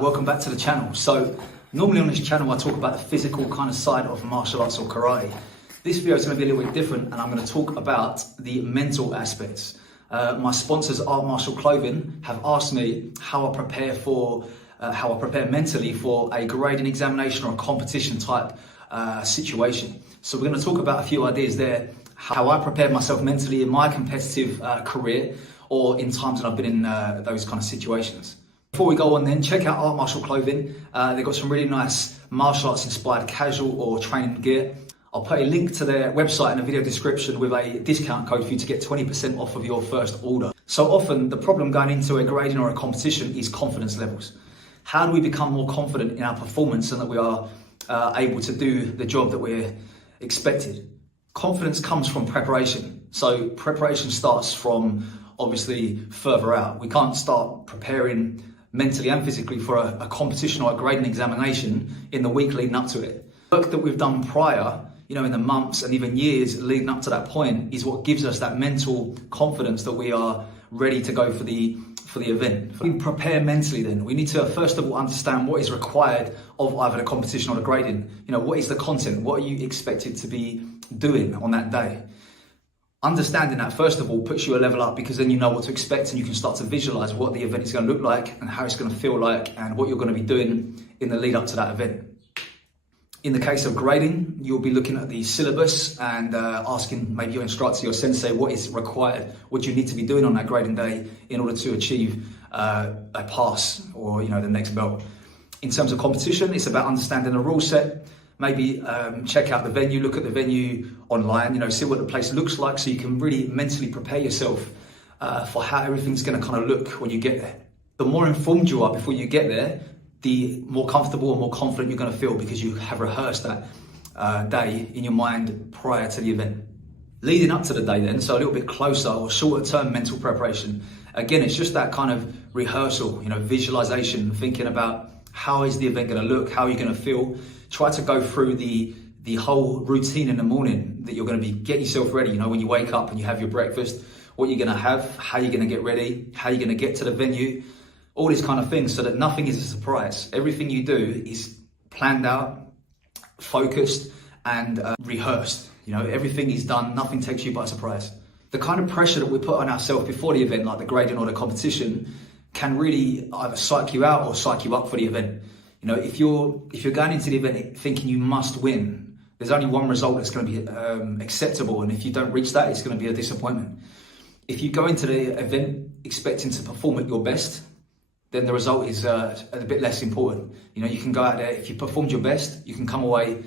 Welcome back to the channel. So normally on this channel I talk about the physical kind of side of martial arts or karate. This video is going to be a little bit different and I'm going to talk about the mental aspects. My sponsors Art Martial Clothing have asked me how I prepare mentally for a grading examination or a competition type situation. So we're going to talk about a few ideas there, how I prepare myself mentally in my competitive career or in times when I've been in those kind of situations. Before we go on then, check out Art Martial Clothing. They've got some really nice martial arts inspired casual or training gear. I'll put a link to their website in the video description with a discount code for you to get 20% off of your first order. So often the problem going into a grading or a competition is confidence levels. How do we become more confident in our performance and that we are able to do the job that we're expected? Confidence comes from preparation. So preparation starts from obviously further out. We can't start preparing mentally and physically for a competition or a grading examination in the week leading up to it. Work that we've done prior, in the months and even years leading up to that point is what gives us that mental confidence that we are ready to go for the event. We prepare mentally then. We need to first of all understand what is required of either the competition or the grading. What is the content? What are you expected to be doing on that day? Understanding that, first of all, puts you a level up because then you know what to expect and you can start to visualize what the event is going to look like and how it's going to feel like and what you're going to be doing in the lead up to that event. In the case of grading, you'll be looking at the syllabus and asking maybe your instructor, your sensei, what is required, what you need to be doing on that grading day in order to achieve a pass or the next belt. In terms of competition, it's about understanding the rule set. Maybe check out the venue, look at the venue online, see what the place looks like so you can really mentally prepare yourself for how everything's going to kind of look when you get there. The more informed you are before you get there, the more comfortable and more confident you're going to feel because you have rehearsed that day in your mind prior to the event. Leading up to the day then, so a little bit closer or shorter term mental preparation. Again, it's just that kind of rehearsal, visualization, thinking about how is the event going to look, how are you going to feel. Try to go through the whole routine in the morning that you're going to be, get yourself ready, when you wake up and you have your breakfast, what you're going to have, how you're going to get ready, how you're going to get to the venue, all these kind of things so that nothing is a surprise. Everything you do is planned out, focused and rehearsed. Everything is done, nothing takes you by surprise. The kind of pressure that we put on ourselves before the event, like the grading or the competition, can really either psych you out or psych you up for the event. If you're going into the event thinking you must win, there's only one result that's going to be acceptable, and if you don't reach that, it's going to be a disappointment. If you go into the event expecting to perform at your best, then the result is a bit less important. You can go out there, if you performed your best, you can come away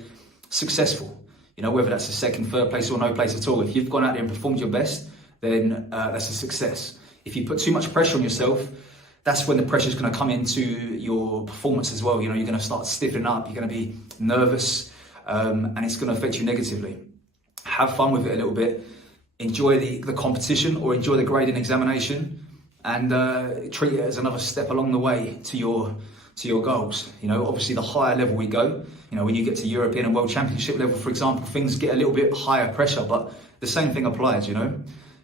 successful. Whether that's a second, third place or no place at all. If you've gone out there and performed your best, then that's a success. If you put too much pressure on yourself, that's when the pressure is going to come into your performance as well. You're going to start stiffening up, you're going to be nervous, and it's going to affect you negatively. Have fun with it a little bit. Enjoy the competition or enjoy the grading examination and treat it as another step along the way to your goals. Obviously the higher level we go, when you get to European and World Championship level, for example, things get a little bit higher pressure, but the same thing applies,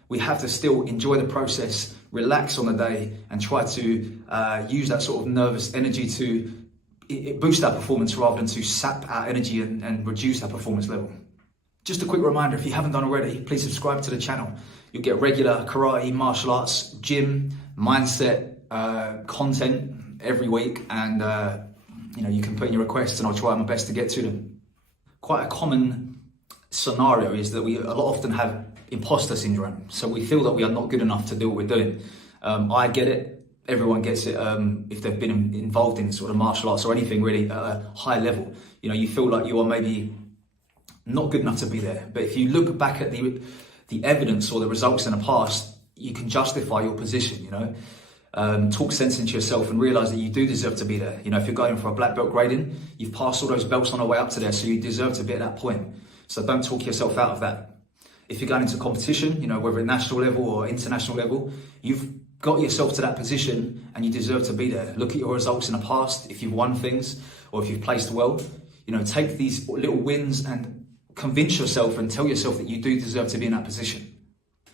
We have to still enjoy the process, relax on the day and try to use that sort of nervous energy to boost our performance rather than to sap our energy and reduce our performance level. Just a quick reminder, if you haven't done already, please subscribe to the channel. You'll get regular karate, martial arts, gym, mindset content every week and you can put in your requests and I'll try my best to get to them. Quite a common scenario is that we often have imposter syndrome. So we feel that we are not good enough to do what we're doing. I get it. Everyone gets it if they've been involved in sort of martial arts or anything really at a high level. You feel like you are maybe not good enough to be there. But if you look back at the evidence or the results in the past, you can justify your position, Talk sense into yourself and realize that you do deserve to be there. If you're going for a black belt grading, you've passed all those belts on the way up to there, so you deserve to be at that point. So don't talk yourself out of that. If you're going into competition, whether at national level or international level, you've got yourself to that position and you deserve to be there. Look at your results in the past, if you've won things or if you've placed well. Take these little wins and convince yourself and tell yourself that you do deserve to be in that position.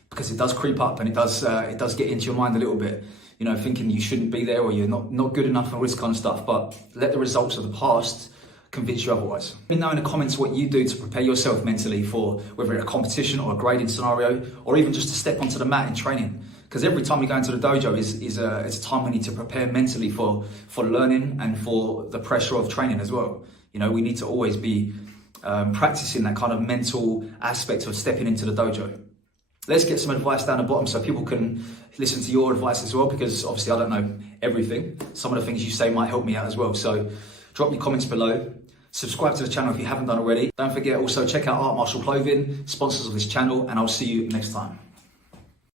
Because it does creep up and it does get into your mind a little bit. you know, thinking you shouldn't be there or you're not good enough and all this kind of stuff. But let the results of the past convince you otherwise. Let me know in the comments what you do to prepare yourself mentally for whether it's a competition or a grading scenario, or even just to step onto the mat in training. Because every time we go into the dojo is a time we need to prepare mentally for learning and for the pressure of training as well. You know, we need to always be practicing that kind of mental aspect of stepping into the dojo. Let's get some advice down the bottom so people can listen to your advice as well, because obviously I don't know everything. Some of the things you say might help me out as well. So drop your comments below. Subscribe to the channel if you haven't done already. Don't forget also check out Art Martial Clothing, sponsors of this channel, and I'll see you next time.